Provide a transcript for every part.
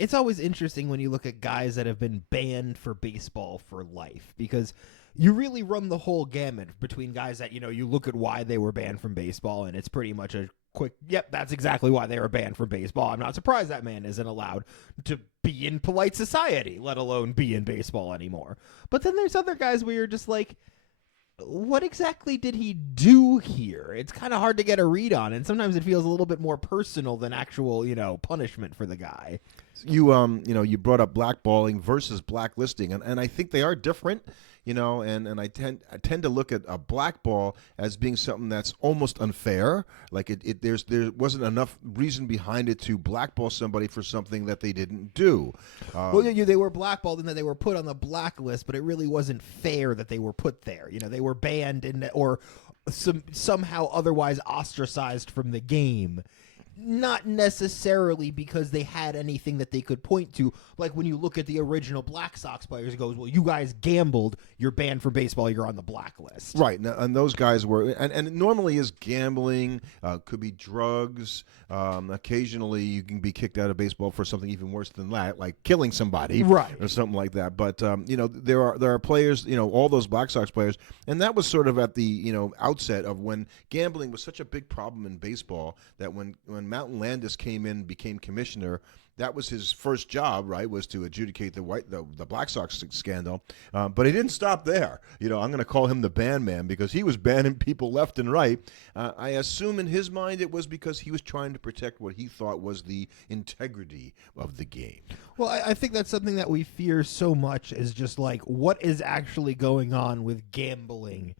it's always interesting when you look at guys that have been banned for baseball for life, because you really run the whole gamut between guys that, you look at why they were banned from baseball, and it's pretty much a quick, yep, that's exactly why they were banned from baseball. I'm not surprised that man isn't allowed to be in polite society, let alone be in baseball anymore. But then there's other guys where you're just like, what exactly did he do here? It's kind of hard to get a read on, and sometimes it feels a little bit more personal than actual, punishment for the guy. You brought up blackballing versus blacklisting, and I think they are different. And I tend to look at a blackball as being something that's almost unfair. Like there wasn't enough reason behind it to blackball somebody for something that they didn't do. They were blackballed and that they were put on the blacklist, but it really wasn't fair that they were put there. They were banned or somehow otherwise ostracized from the game. Not necessarily because they had anything that they could point to. Like when you look at the original Black Sox players, it goes, well, you guys gambled, you're banned from baseball, you're on the blacklist. Right, and those guys were, and it normally is gambling, could be drugs. Occasionally you can be kicked out of baseball for something even worse than that, like killing somebody, right, or something like that. But there are players, all those Black Sox players, and that was sort of at the outset of when gambling was such a big problem in baseball that when Mountain Landis came in, became commissioner, that was his first job, right, was to adjudicate the Black Sox scandal. But he didn't stop there. I'm going to call him the ban man because he was banning people left and right. I assume in his mind it was because he was trying to protect what he thought was the integrity of the game. Well, I think that's something that we fear so much, is just like what is actually going on with gambling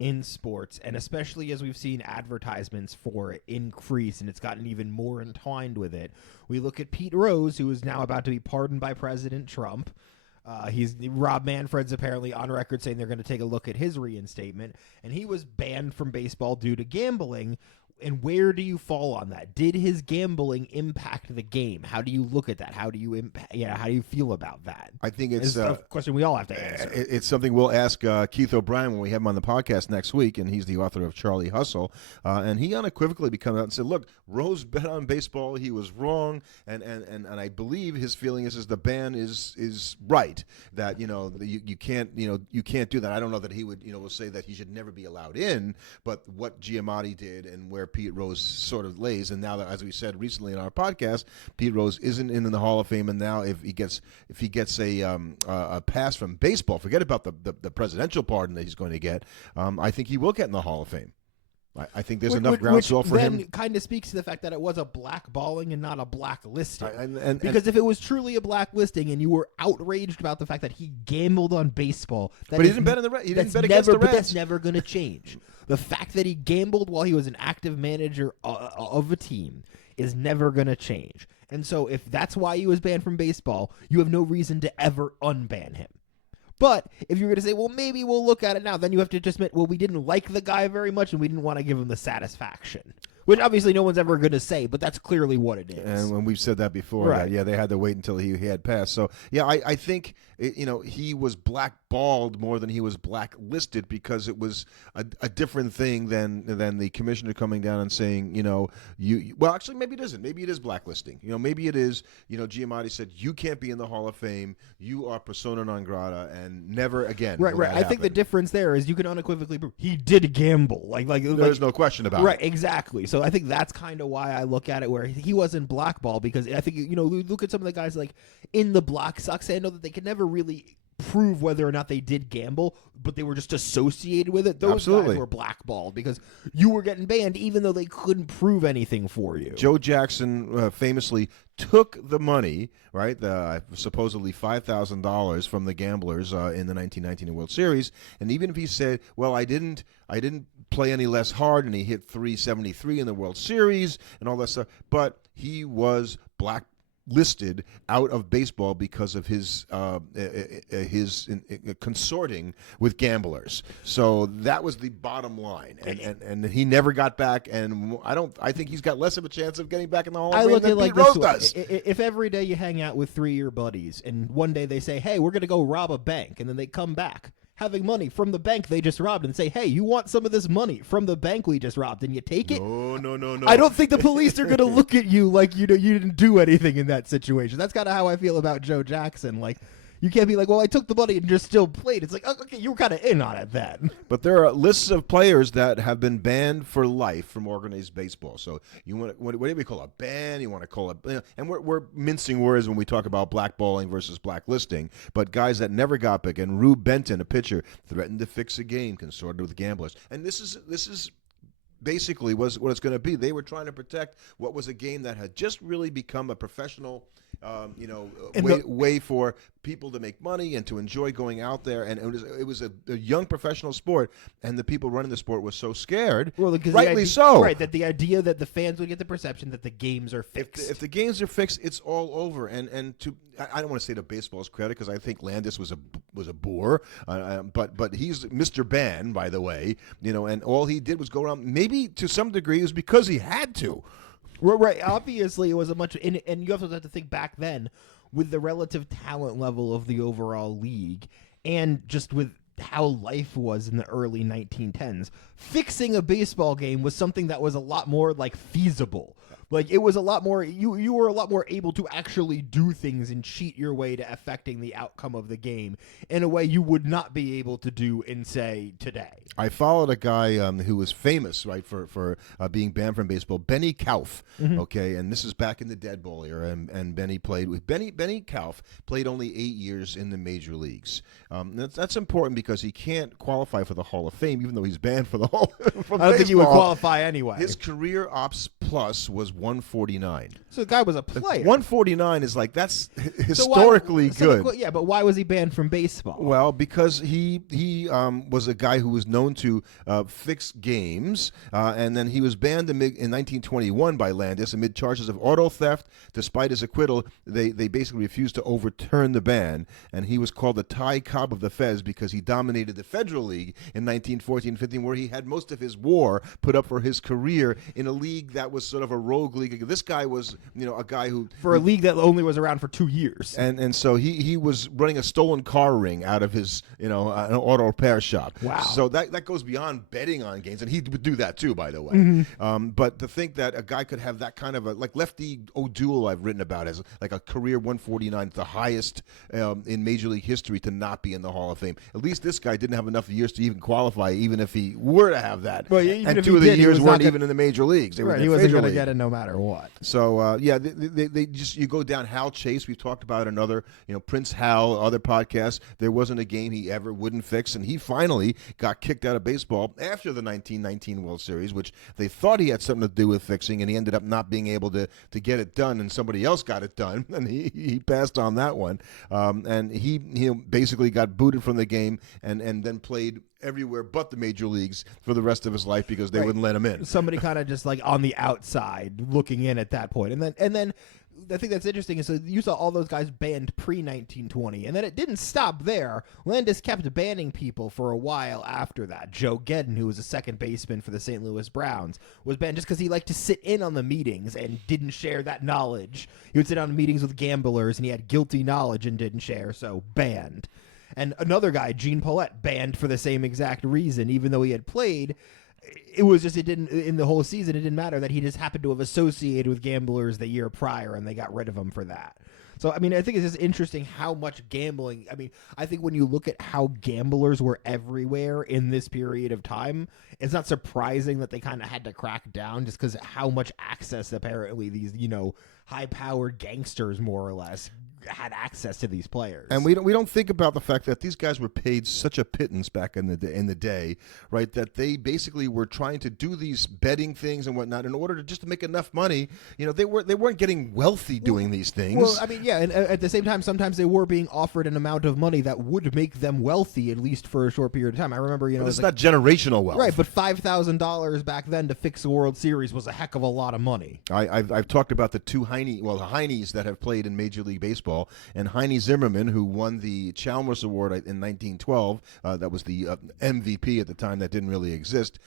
in sports, and especially as we've seen advertisements for it increase, and it's gotten even more entwined with it. We look at Pete Rose, who is now about to be pardoned by President Trump. Rob Manfred's apparently on record saying they're going to take a look at his reinstatement, and he was banned from baseball due to gambling. And where do you fall on that? Did his gambling impact the game? How do you look at that? How do you how do you feel about that? I think it's a question we all have to answer. It's something we'll ask Keith O'Brien when we have him on the podcast next week, and he's the author of Charlie Hustle. And he unequivocally comes out and said, "Look, Rose bet on baseball. He was wrong, and I believe his feeling is the ban is right. That you can't do that. I don't know that he would will say that he should never be allowed in, but what Giamatti did and where Pete Rose sort of lays, and now that, as we said recently in our podcast, Pete Rose isn't in the Hall of Fame, and now if he gets a pass from baseball, forget about the presidential pardon that he's going to get. I think he will get in the Hall of Fame. I think there's enough groundswell for him. Which kind of speaks to the fact that it was a blackballing and not a blacklisting. Because if it was truly a blacklisting and you were outraged about the fact that he gambled on baseball, but he didn't bet against the Reds. But that's never going to change. The fact that he gambled while he was an active manager of a team is never going to change. And so if that's why he was banned from baseball, you have no reason to ever unban him. But if you're going to say, well, maybe we'll look at it now, then you have to just admit, well, we didn't like the guy very much and we didn't want to give him the satisfaction. Which obviously no one's ever going to say, but that's clearly what it is. And when we've said that before, right. They had to wait until he had passed. So, I think, he was blackballed more than he was blacklisted because it was a different thing than the commissioner coming down and saying, well, actually, maybe it isn't. Maybe it is blacklisting. Maybe it is, Giamatti said, you can't be in the Hall of Fame. You are persona non grata and never again. Right. I think the difference there is you can unequivocally prove he did gamble. Like there's no question about it. Right, exactly. So I think that's kind of why I look at it where he wasn't blackballed, because I think, look at some of the guys like in the Black Sox. I know that they could never really prove whether or not they did gamble, but they were just associated with it. Those Absolutely. guys were blackballed because you were getting banned even though they couldn't prove anything for you. Joe Jackson famously took the money, right, supposedly $5,000 from the gamblers in the 1919 World Series, and even if he said, well, I didn't play any less hard, and he hit 373 in the World Series and all that stuff, but he was blacklisted out of baseball because of his consorting with gamblers. So that was the bottom line, and he never got back. And I think he's got less of a chance of getting back in the Hall of Fame than Pete Rose does. If every day you hang out with 3 of your buddies, and one day they say, "Hey, we're going to go rob a bank," and then they come back, having money from the bank they just robbed and say, hey, you want some of this money from the bank we just robbed, and you take it? No. I don't think the police are going to look at you like you didn't do anything in that situation. That's kind of how I feel about Joe Jackson. Like, you can't be like, well, I took the money and just still played. It's like, oh, okay, you were kind of in on it then. But there are lists of players that have been banned for life from organized baseball. So you want whatever you call a ban, you want to call it, and we're mincing words when we talk about blackballing versus blacklisting. But guys that never got picked, and Rube Benton, a pitcher, threatened to fix a game, consorted with gamblers, and this is basically what it's going to be. They were trying to protect what was a game that had just really become a professional, way for people to make money and to enjoy going out there. And it was a young professional sport, and the people running the sport were so scared, rightly so. Right, that the idea that the fans would get the perception that the games are fixed. If the games are fixed, it's all over. And I don't want to say to baseball's credit, because I think Landis was a bore, but he's Mr. Ban, by the way, and all he did was go around. Maybe to some degree it was because he had to. Right. Obviously, it was a much, and you also have to think back then with the relative talent level of the overall league, and just with how life was in the early 1910s. Fixing a baseball game was something that was a lot more like feasible. Like, it was a lot more, you were a lot more able to actually do things and cheat your way to affecting the outcome of the game in a way you would not be able to do in, say, today. I followed a guy who was famous, right, for being banned from baseball, Benny Kauf, okay, and this is back in the Dead Ball era, and Benny played with, Benny Kauf played only 8 years in the major leagues. That's important because he can't qualify for the Hall of Fame, even though he's banned from the Hall of Fame. I don't think he would qualify anyway. His career ops plus was 149. So the guy was a player. 149 is like, that's historically good. Yeah, but why was he banned from baseball? Well, because he was a guy who was known to fix games, and then he was banned in 1921 by Landis amid charges of auto theft. Despite his acquittal, they basically refused to overturn the ban, and he was called the Ty Cobb of the Feds because he dominated the Federal League in 1914-15, where he had most of his war put up for his career in a league that was sort of a rogue league. This guy was, a guy who... For a league that only was around for 2 years. And so he was running a stolen car ring out of his, an auto repair shop. Wow. So that goes beyond betting on games, and he would do that too, by the way. But to think that a guy could have that kind of like Lefty O'Doul, I've written about as like a career 149, the highest in Major League history to not be in the Hall of Fame. At least this guy didn't have enough years to even qualify, even if he were to have that. Well, and 2 of the years weren't even in the major leagues. They were in he the wasn't going to get it no matter what. So they just, you go down Hal Chase. We've talked about another, Prince Hal, other podcasts. There wasn't a game he ever wouldn't fix, and he finally got kicked out of baseball after the 1919 World Series, which they thought he had something to do with fixing, and he ended up not being able to get it done, and somebody else got it done, and he passed on that one. And he basically got booted from the game, and then played everywhere but the major leagues for the rest of his life because they wouldn't let him in. Somebody kind of just like on the outside looking in at that point. And then the thing that's interesting is so you saw all those guys banned pre-1920, and then it didn't stop there. Landis kept banning people for a while after that. Joe Gedden, who was a second baseman for the St. Louis Browns, was banned just because he liked to sit in on the meetings and didn't share that knowledge. He would sit on meetings with gamblers, and he had guilty knowledge and didn't share, so banned. And another guy, Gene Paulette, banned for the same exact reason, even though he had played. It was just, it didn't, in the whole season, it didn't matter that he just happened to have associated with gamblers the year prior, and they got rid of him for that. So, I mean, I think it's just interesting how much gambling, I think when you look at how gamblers were everywhere in this period of time, it's not surprising that they kind of had to crack down just because how much access apparently these, high-powered gangsters, more or less, had access to these players. And we don't think about the fact that these guys were paid such a pittance back in the day, right? That they basically were trying to do these betting things and whatnot in order to just to make enough money. They weren't getting wealthy doing these things. Well, and at the same time, sometimes they were being offered an amount of money that would make them wealthy, at least for a short period of time. I remember, but it's not generational wealth, right? But $5,000 back then to fix a World Series was a heck of a lot of money. I've talked about the two Heinies that have played in Major League Baseball. baseball. And Heine Zimmerman, who won the Chalmers Award in 1912, that was the MVP at the time that didn't really exist.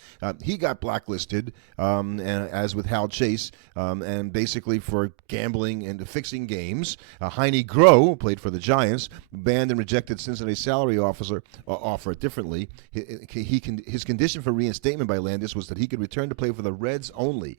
He got blacklisted, and as with Hal Chase, and basically for gambling and fixing games. Heine Groh, played for the Giants, banned and rejected Cincinnati's salary offer differently. His condition for reinstatement by Landis was that he could return to play for the Reds only.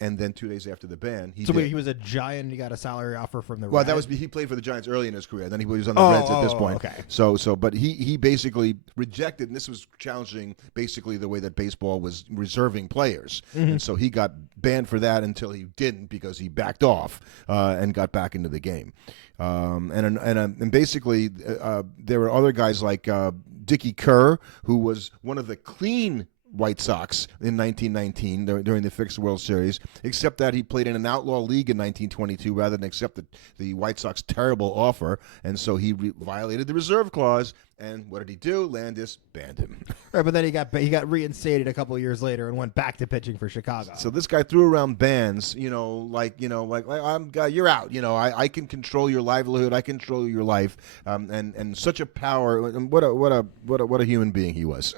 And then 2 days after the ban, he was a Giant. And he got a salary offer from the. Well, Reds? he played for the Giants early in his career. Then he was on the Reds at this point. Okay. But he basically rejected, and this was challenging basically the way that baseball was reserving players, and so he got banned for that until he didn't, because he backed off and got back into the game. And basically there were other guys like Dickie Kerr, who was one of the clean White Sox in 1919 during the fixed World Series, except that he played in an outlaw league in 1922 rather than accept the White Sox terrible offer, and so he violated the reserve clause. And what did he do? Landis banned him. Right, but then he got reinstated a couple of years later and went back to pitching for Chicago. So this guy threw around bans, like you're out. I can control your livelihood. I control your life. And such a power. And what a human being he was.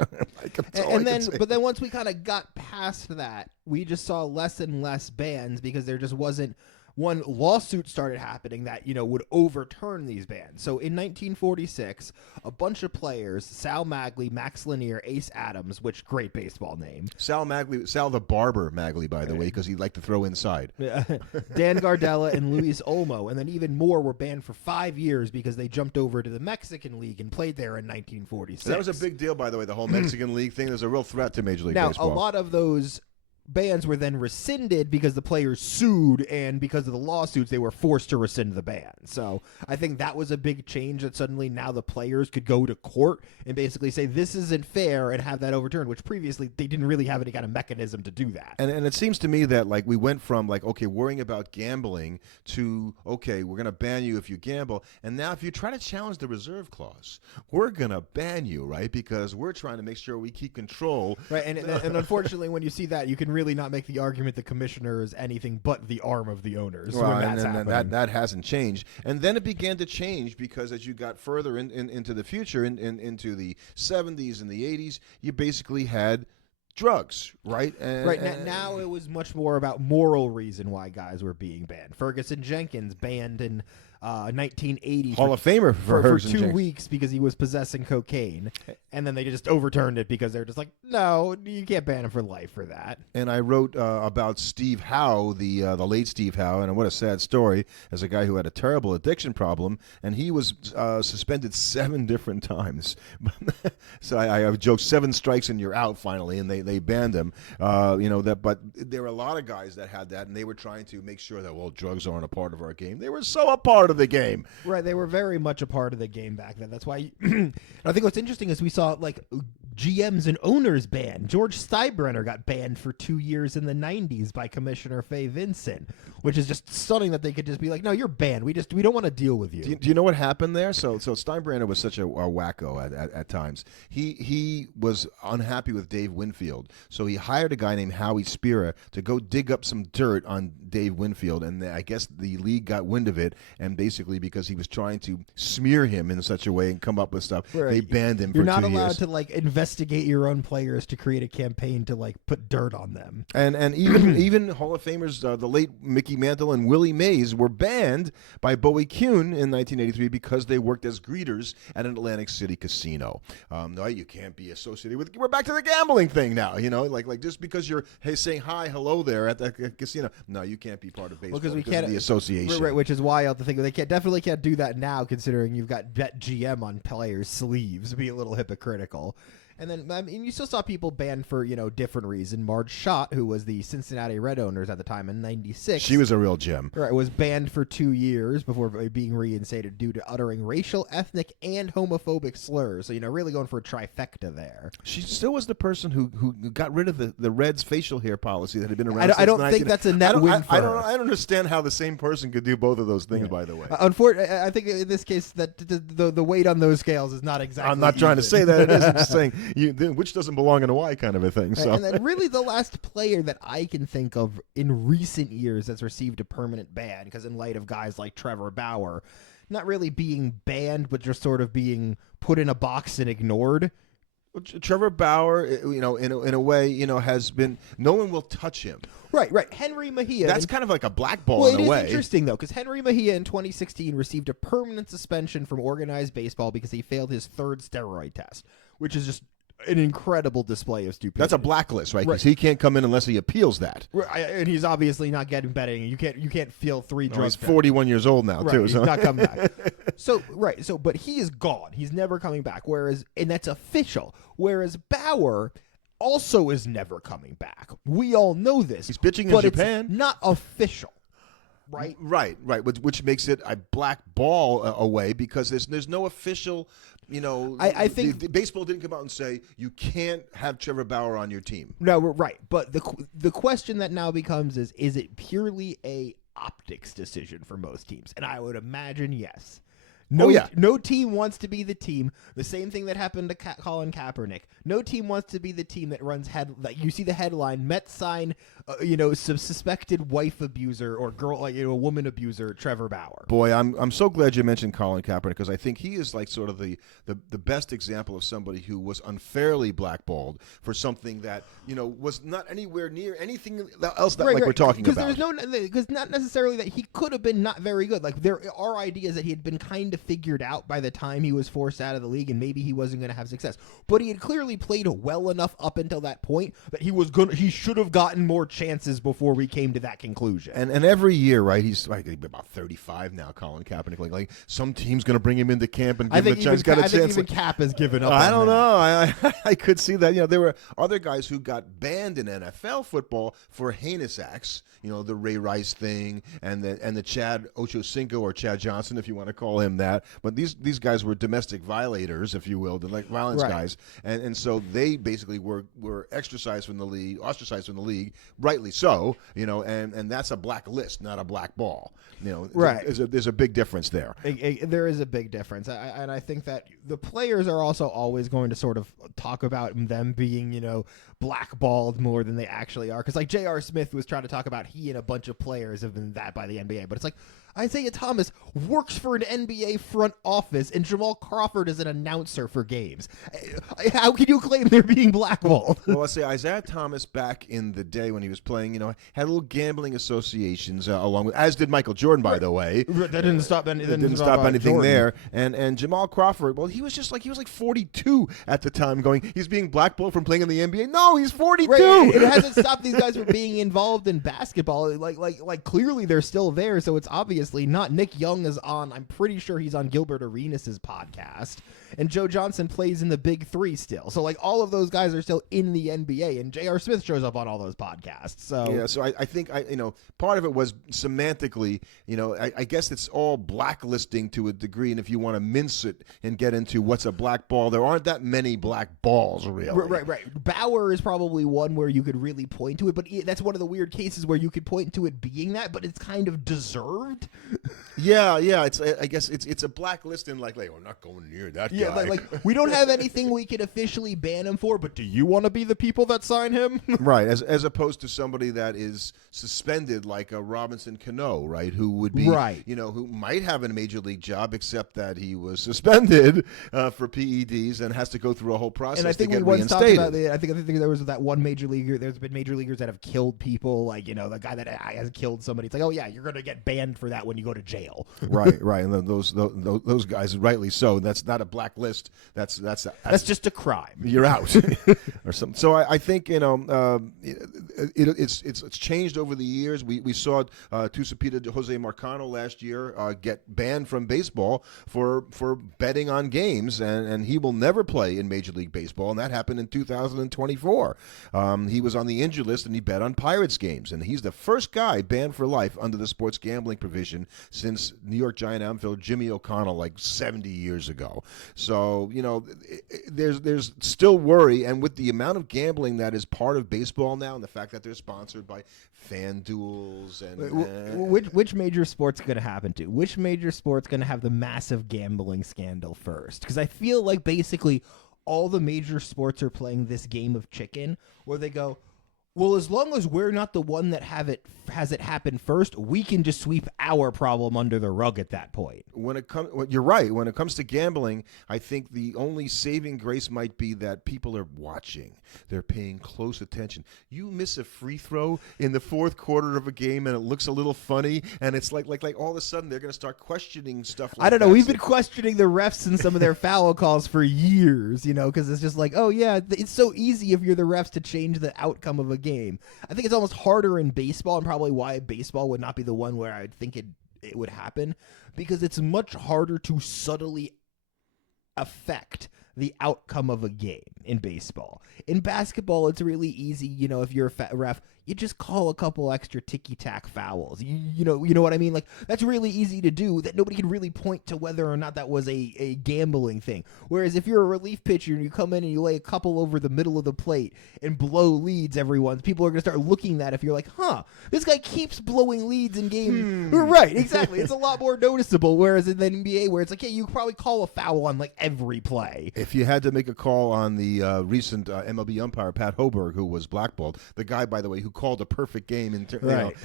But then once we kind of got past that, we just saw less and less bans, because there just wasn't. One lawsuit started happening that, would overturn these bans. So in 1946, a bunch of players, Sal Magley, Max Lanier, Ace Adams, which great baseball name. Sal the Barber Magley, by the way, because he liked to throw inside. Dan Gardella and Luis Olmo, and then even more were banned for 5 years because they jumped over to the Mexican League and played there in 1946. That was a big deal, by the way, the whole Mexican League thing. There's a real threat to Major League Baseball. Now, a lot of those bans were then rescinded because the players sued, and because of the lawsuits they were forced to rescind the ban. So I think that was a big change, that suddenly now the players could go to court and basically say this isn't fair and have that overturned, which previously they didn't really have any kind of mechanism to do that. And it seems to me that we went from worrying about gambling to we're going to ban you if you gamble, and now if you try to challenge the reserve clause, we're going to ban you, right? Because we're trying to make sure we keep control. Right, and unfortunately when you see that, you can really not make the argument the commissioner is anything but the arm of the owners. Well, and that hasn't changed. And then it began to change, because as you got further into the future, into the 70s and the 80s, you basically had drugs, right? Now it was much more about moral reason why guys were being banned. Ferguson Jenkins banned in 1980 Hall of Famer for 2 weeks because he was possessing cocaine, and then they just overturned it because they're just like, no, you can't ban him for life for that. And I wrote about Steve Howe, the late Steve Howe, and what a sad story, as a guy who had a terrible addiction problem, and he was suspended 7 different times. So I joked 7 strikes and you're out finally, and they banned him. But there were a lot of guys that had that, and they were trying to make sure that drugs aren't a part of our game. They were so a part of the game. Right, they were very much a part of the game back then. That's why I think what's interesting is we saw GMs and owners banned. George Steinbrenner got banned for 2 years in the 90s by Commissioner Fay Vincent, which is just stunning that they could just be like, no, you're banned. We don't want to deal with you. Do you know what happened there? So Steinbrenner was such a wacko at times. He was unhappy with Dave Winfield, so he hired a guy named Howie Spira to go dig up some dirt on Dave Winfield, and I guess the league got wind of it, and basically because he was trying to smear him in such a way and come up with stuff, they banned him for 2 years. You're not allowed to investigate your own players to create a campaign to put dirt on them. And even Hall of Famers, the late Mickey Mantle and Willie Mays, were banned by Bowie Kuhn in 1983 because they worked as greeters at an Atlantic City casino. No, you can't be associated with. We're back to the gambling thing now. Like just because you're saying hi, hello there at the casino. No, you can't be part of baseball because of the association. Right, which is why I think they definitely can't do that now, considering you've got Bet GM on players' sleeves. It'd be a little hypocritical. And then, you still saw people banned for, different reason. Marge Schott, who was the Cincinnati Red owners at the time in 96. She was a real gem. Right, was banned for 2 years before being reinstated due to uttering racial, ethnic, and homophobic slurs. So, really going for a trifecta there. She still was the person who got rid of the Reds' facial hair policy that had been around since I don't think that's a net win for her. I don't understand how the same person could do both of those things, by the way. Unfortunately, I think in this case that the weight on those scales is not exactly I'm not trying to say that. It is. I'm just saying which doesn't belong in Hawaii kind of a thing. So. And then really the last player that I can think of in recent years that's received a permanent ban, because in light of guys like Trevor Bauer, not really being banned, but just sort of being put in a box and ignored. Trevor Bauer, in a way, has been, no one will touch him. Right. Henry Mejia. That's kind of like a blackball in a way. It is interesting, though, because Henry Mejia in 2016 received a permanent suspension from organized baseball because he failed his third steroid test, which is just an incredible display of stupidity. That's a blacklist, right? Because he can't come in unless he appeals that. Right, and he's obviously not getting betting. You can't feel 3 drugs. He's 41 years old now, too. He's not coming back. But he is gone. He's never coming back. And that's official. Whereas Bauer also is never coming back. We all know this. He's pitching in Japan. It's not official. Right, which makes it a black ball away because there's no official, I think the baseball didn't come out and say you can't have Trevor Bauer on your team. No, right. But the question that now becomes is it purely a optics decision for most teams? And I would imagine yes. No team wants to be the team. The same thing that happened to Colin Kaepernick. No team wants to be the team that runs you see the headline: Mets sign, suspected wife abuser or woman abuser Trevor Bauer. Boy, I'm so glad you mentioned Colin Kaepernick because I think he is like sort of the best example of somebody who was unfairly blackballed for something that was not anywhere near anything else that we're talking about. Because not necessarily that he could have been not very good. Like there are ideas that he had been kind of figured out by the time he was forced out of the league, and maybe he wasn't going to have success. But he had clearly played well enough up until that point that he should have gotten more chances before we came to that conclusion. And every year, right? He's like about 35 now. Colin Kaepernick, like some team's going to bring him into camp and give him a chance. I think even Cap has given up. I don't know. I could see that. There were other guys who got banned in NFL football for heinous acts. The Ray Rice thing and the Chad Ochocinco or Chad Johnson, if you want to call him that. But these guys were domestic violators, if you will, like violence guys, and so they basically were ostracized from the league, rightly so. And that's a black list, not a black ball. There's a big difference there. There is a big difference, and I think that the players are also always going to sort of talk about them being blackballed more than they actually are. Because like J.R. Smith was trying to talk about he and a bunch of players have been that by the NBA. But it's like Isaiah Thomas works for an NBA front office and Jamal Crawford is an announcer for games. How can you claim they're being blackballed? Well, let's say Isaiah Thomas back in the day when he was playing, had little gambling associations along with, as did Michael Jordan, by the way. That didn't stop anything. Didn't stop anything Jordan. There. And Jamal Crawford, well, he was like 42 at the time going, he's being blackballed from playing in the NBA. No, he's 42. Right. It hasn't stopped these guys from being involved in basketball. Like clearly they're still there, so it's obviously not. Nick Young is on, I'm pretty sure he's on Gilbert Arenas' podcast. And Joe Johnson plays in the Big Three still. So like all of those guys are still in the NBA, and J.R. Smith shows up on all those podcasts. So yeah, so I think part of it was semantically, I guess it's all blacklisting to a degree, and if you want to mince it and get into what's a black ball, there aren't that many black balls really. Right. Bauer is probably one where you could really point to it, but that's one of the weird cases where you could point to it being that, but it's kind of deserved. Yeah. I guess it's a blacklist in like we're not going near that guy. Yeah, like we don't have anything we could officially ban him for, but do you want to be the people that sign him? Right, as opposed to somebody that is suspended like a Robinson Cano, right, who would be, who might have a major league job, except that he was suspended for PEDs and has to go through a whole process to get reinstated. I think there was that one major leaguer. There's been major leaguers that have killed people, like the guy that has killed somebody. It's like, oh yeah, you're going to get banned for that when you go to jail. Right, and those guys, rightly so. That's not a black list. That's just a crime. You're out or something. So I think it's changed over the years. We saw Tucupita Jose Marcano last year get banned from baseball for betting on games, and he will never play in Major League Baseball, and that happened in 2024. He was on the injured list, and he bet on Pirates games, and he's the first guy banned for life under the sports gambling provision since New York Giant outfielder Jimmy O'Connell like 70 years ago. So, there's still worry, and with the amount of gambling that is part of baseball now and the fact that they're sponsored by FanDuels and which major sport's going to happen to? Which major sport's going to have the massive gambling scandal first? Because I feel like basically all the major sports are playing this game of chicken where they go, well, as long as we're not the one that has it happen first, we can just sweep our problem under the rug at that point. You're right. When it comes to gambling, I think the only saving grace might be that people are watching. They're paying close attention. You miss a free throw in the fourth quarter of a game, and it looks a little funny, and it's like all of a sudden they're going to start questioning stuff. Like I don't know. that. We've been questioning the refs in some of their foul calls for years, because it's just like, oh yeah, it's so easy if you're the refs to change the outcome of a game. I think it's almost harder in baseball, and probably why baseball would not be the one where I would think it would happen, because it's much harder to subtly affect the outcome of a game in baseball. In basketball, it's really easy, if you're a ref, you just call a couple extra ticky-tack fouls. You know what I mean? Like, that's really easy to do, that nobody can really point to whether or not that was a gambling thing. Whereas if you're a relief pitcher and you come in and you lay a couple over the middle of the plate and blow leads every once, people are going to start looking at it if you're like, this guy keeps blowing leads in games. Right, exactly. It's a lot more noticeable, whereas in the NBA where it's like, you probably call a foul on like every play. If you had to make a call on the recent MLB umpire, Pat Hoberg, who was blackballed, the guy, by the way, who called a perfect game.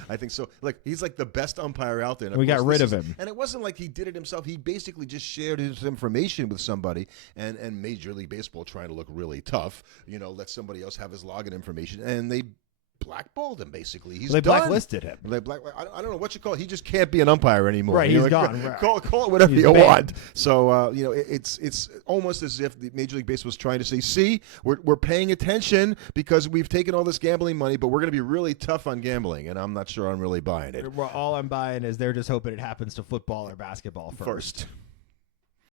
I think so. Like, he's like the best umpire out there. And we got rid of him. And it wasn't like he did it himself. He basically just shared his information with somebody, and Major League Baseball, trying to look really tough, let somebody else have his login information, and they blackballed him, basically. They blacklisted him. I don't know what you call it. He just can't be an umpire anymore. Right, he's gone. Right. Call it whatever you want. So, it's almost as if the Major League Baseball was trying to say, see, we're paying attention because we've taken all this gambling money, but we're going to be really tough on gambling, and I'm not sure I'm really buying it. All I'm buying is they're just hoping it happens to football or basketball first.